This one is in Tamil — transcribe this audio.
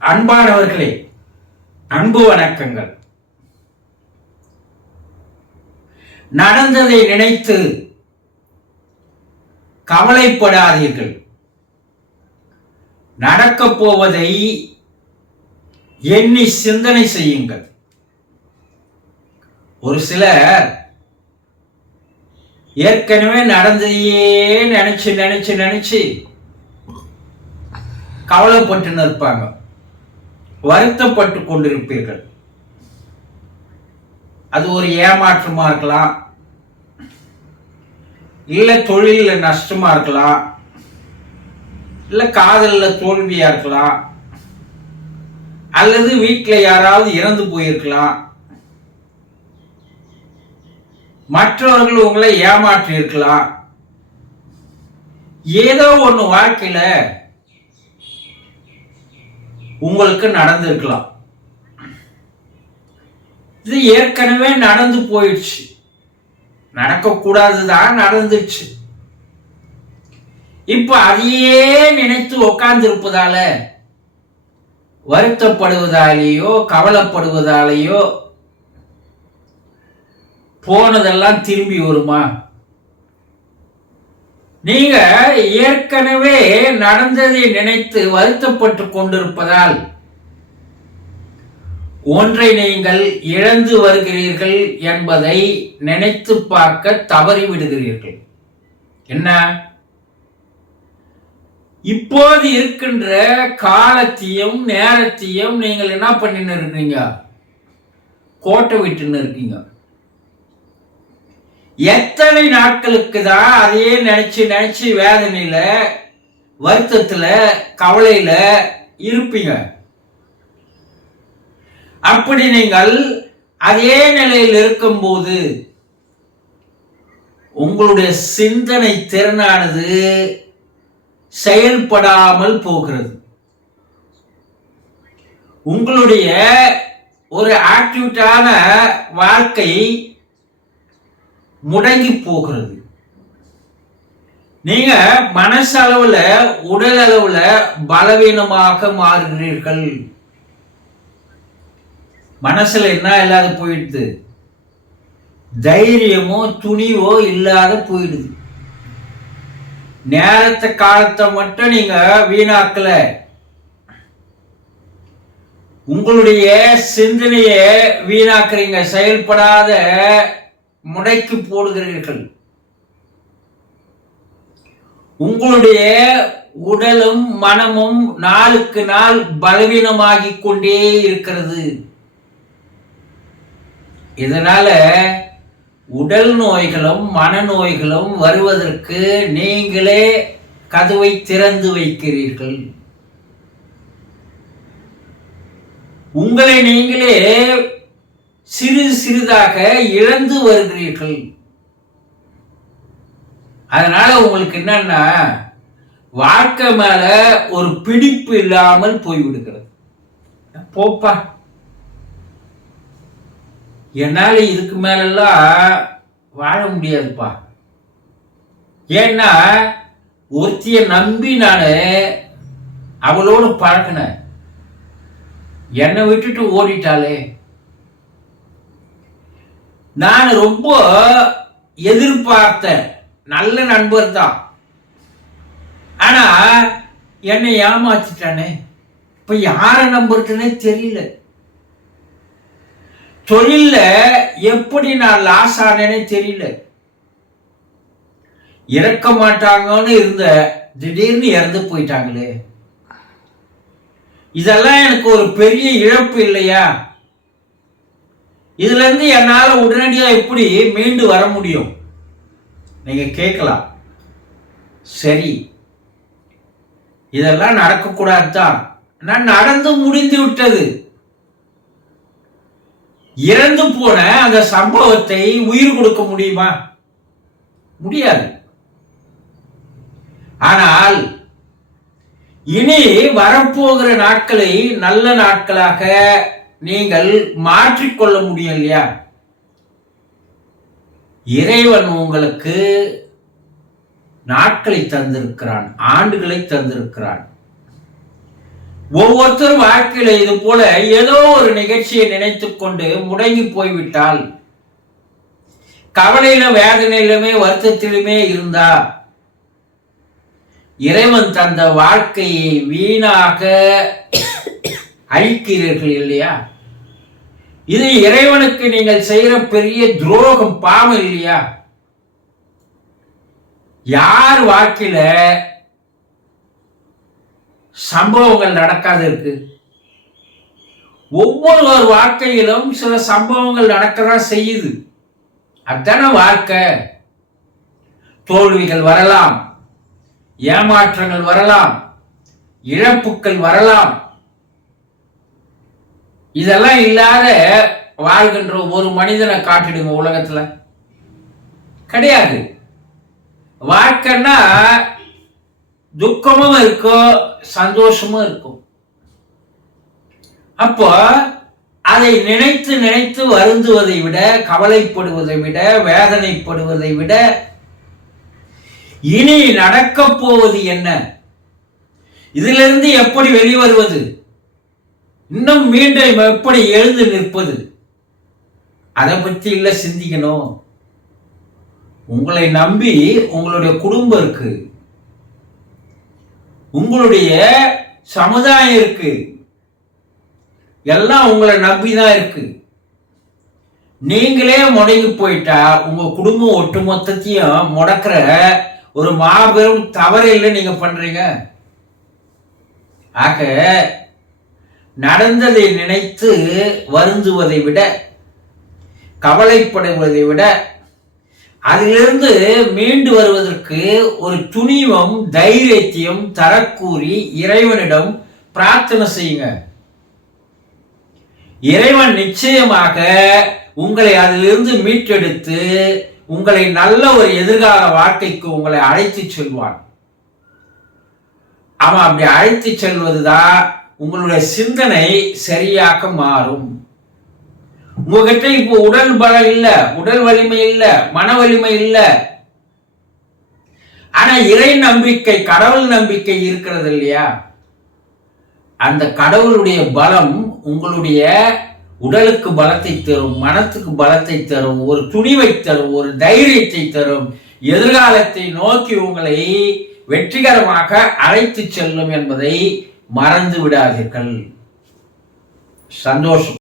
அன்பானவர்களே அன்பு வணக்கங்கள். நடந்ததை நினைத்து கவலைப்படாதீர்கள். நடக்கப் போவதை எண்ணி சிந்தனை செய்யுங்கள். ஒரு சிலர் ஏற்கனவே நடந்ததையே நினைச்சு நினைச்சு நினைச்சு கவலைப்பட்டு இருப்பாங்க. வருத்தப்பட்டு கொண்டிருப்பீர்கள். அது ஒரு ஏமாற்றமா இருக்கலாம். இல்ல தொழில நஷ்டமா இருக்கலாம். இல்ல காதல்ல தோல்வியா இருக்கலாம். அல்லது வீட்டில் யாராவது இறந்து போயிருக்கலாம். மற்றவர்கள் உங்களை ஏமாற்றி இருக்கலாம் ஏதோ ஒன்று வாழ்க்கையில உங்களுக்கு நடந்திருக்கலாம். இது ஏற்கனவே நடந்து போயிடுச்சு. நடக்கக்கூடாதுதான் நடந்துச்சு. இப்ப அதையே நினைத்து உட்கார்ந்து இருப்பதால வருத்தப்படுவதாலேயோ கவலைப்படுவதாலேயோ போனதெல்லாம் திரும்பி வருமா? நீங்க ஏற்கனவே நடந்ததை நினைத்து வருத்தப்பட்டு கொண்டிருப்பதால் ஒன்றை நீங்கள் இழந்து வருகிறீர்கள் என்பதை நினைத்து பார்க்க தவறி விடுகிறீர்கள் என்ன? இப்போது இருக்கின்ற காலத்தையும் நேரத்தையும் நீங்கள் என்ன பண்ணின்னு இருக்கீங்க கோட்டை விட்டுன்னு இருக்கீங்க. எத்தனை நாட்களுக்கு தான் அதையே நினைச்சு நினைச்சு வேதனையில வருத்தத்துல கவலையில இருப்பீங்க. அப்படி நீங்கள் அதே நிலையில் இருக்கும்போது உங்களுடைய சிந்தனை திறனானது செயல்படாமல் போகிறது. உங்களுடைய ஒரு ஆக்டிவிட்டான வாழ்க்கை முடங்கி போகிறது. நீங்க மனசளவுல உடல் அளவுல பலவீனமாக மாறுகிறீர்கள். மனசுல என்ன இல்லாத போயிடுது? தைரியமோ துணிவோ இல்லாத போயிடுது. நேரத்தை காலத்தை மட்டும் நீங்க வீணாக்கல. உங்களுடைய சிந்தனையை வீணாக்குறீங்க. செயல்படாத முடைக்கு போடுகிறீர்கள். உங்களுடைய உடலும் மனமும் நாளுக்கு நாள் பலவீனமாகி கொண்டே இருக்கிறது. இதனால உடல் நோய்களும் மனநோய்களும் வருவதற்கு நீங்களே கதவை திறந்து வைக்கிறீர்கள். உங்களை நீங்களே சிறு சிறிதாக இழந்து வருகிறீர்கள். அதனால உங்களுக்கு என்னன்னா வாழ்க்கை மேல ஒரு பிடிப்பு இல்லாமல் போய்விடுகிறது. போப்பா. என்னால இதுக்கு மேலெல்லாம் வாழ முடியாதுப்பா. ஏன்னா ஒருத்திய நம்பி நான் அவளோடு பழக்கினேன் என்னை விட்டுட்டு ஓடிட்டாளே. நான் ரொம்ப எதிர்பார்த்த நல்ல நண்பர் தான். ஆனா என்னை ஏமாச்சிட்டானே இப்ப யாரை நம்புறதுன்னே தெரியல. தொழில்ல எப்படி நான் லாஸ் ஆனேனே தெரியல. இறக்க மாட்டாங்கன்னு இருந்த திடீர்னு இறந்து போயிட்டாங்களே. இதெல்லாம் எனக்கு ஒரு பெரிய இழப்பு இல்லையா? இதுல இருந்து என்னால உடனடியா எப்படி மீண்டு வர முடியும்? நீங்க கேட்கலாம். சரி. இதெல்லாம் நடக்கக்கூடாது தான் நான் நடந்து முடிந்து விட்டது. இறந்து போன அந்த சம்பவத்தை உயிர் கொடுக்க முடியுமா? முடியாது. ஆனால் இனி வரப்போகிற நாட்களை நல்ல நாட்களாக நீங்கள் மாற்றிக்கொள்ள முடியும் இல்லையா இறைவன் உங்களுக்கு நாட்களை தந்திருக்கிறான் ஆண்டுகளை தந்திருக்கிறான். ஒவ்வொருத்தரும் வாழ்க்கையில இது போல ஏதோ ஒரு நிகழ்ச்சியை நினைத்துக் கொண்டு முடங்கி போய்விட்டால் கவலையிலும் வேதனையிலுமே வருத்தத்திலுமே இருந்தா இறைவன் தந்த வாழ்க்கையை வீணாக அழிக்கிறீர்கள் இல்லையா? இது இறைவனுக்கு நீங்கள் செய்கிற பெரிய துரோகம் பாவம் இல்லையா? யார் வாக்கில சம்பவங்கள் நடக்காது இருக்கு? ஒவ்வொரு வாழ்க்கையிலும் சில சம்பவங்கள் நடக்கதான் செய்யுது. அதான வாழ்க்கை தோல்விகள் வரலாம். ஏமாற்றங்கள் வரலாம். இழப்புக்கள் வரலாம். இதெல்லாம் இல்லாத வாழ்கின்ற ஒரு மனிதனை காட்டிடுங்க உலகத்துல. கிடையாது. வாழ்க்கைன்னா துக்கமும் இருக்கும் சந்தோஷமும் இருக்கும். அப்போ அதை நினைத்து நினைத்து வருந்துவதை விட கவலைப்படுவதை விட வேதனைப்படுவதை விட இனி நடக்கப் போவது என்ன? இதிலிருந்து எப்படி வெளிவருவது? இன்னும் மீண்டும் எப்படி எழுந்து நிற்பது? அதை பற்றி இல்லை சிந்திக்கணும். உங்களை நம்பி உங்களுடைய குடும்பம் இருக்கு. உங்களுடைய சமுதாயம் இருக்கு. எல்லாம் உங்களை நம்பி தான் இருக்கு. நீங்களே முடங்கி போயிட்டா உங்க குடும்பம் ஒட்டுமொத்தத்தையும் முடக்கிற ஒரு மாபெரும் தவறு இல்லை நீங்க பண்றீங்க. ஆக நடந்ததை நினைத்து வருந்துவதை விட கவலைப்படுவதை விட அதிலிருந்து மீண்டு வருவதற்கு ஒரு துணிவும் தைரியத்தையும் தரக்கூறி இறைவனிடம் பிரார்த்தனை செய்யுங்க. இறைவன் நிச்சயமாக உங்களை அதிலிருந்து மீட்டெடுத்து உங்களை நல்ல ஒரு எதிர்கால வாழ்க்கைக்கு உங்களை அழைத்து செல்வான். அவன் அப்படி அழைத்து செல்வதுதான் உங்களுடைய சிந்தனை சரியாக மாறும். உங்ககிட்ட இப்போ உடல் பலம் இல்ல உடல் வலிமை இல்ல மன வலிமை இல்லை. ஆனா இறை நம்பிக்கை கடவுள் நம்பிக்கை இருக்கிறது இல்லையா? அந்த கடவுளுடைய பலம் உங்களுடைய உடலுக்கு பலத்தை தரும் மனத்துக்கு பலத்தை தரும் ஒரு துணிவை தரும் ஒரு தைரியத்தை தரும். எதிர்காலத்தை நோக்கி உங்களை வெற்றிகரமாக அழைத்து செல்லும் என்பதை மறந்து விடாதீர்கள் சந்தோஷம்.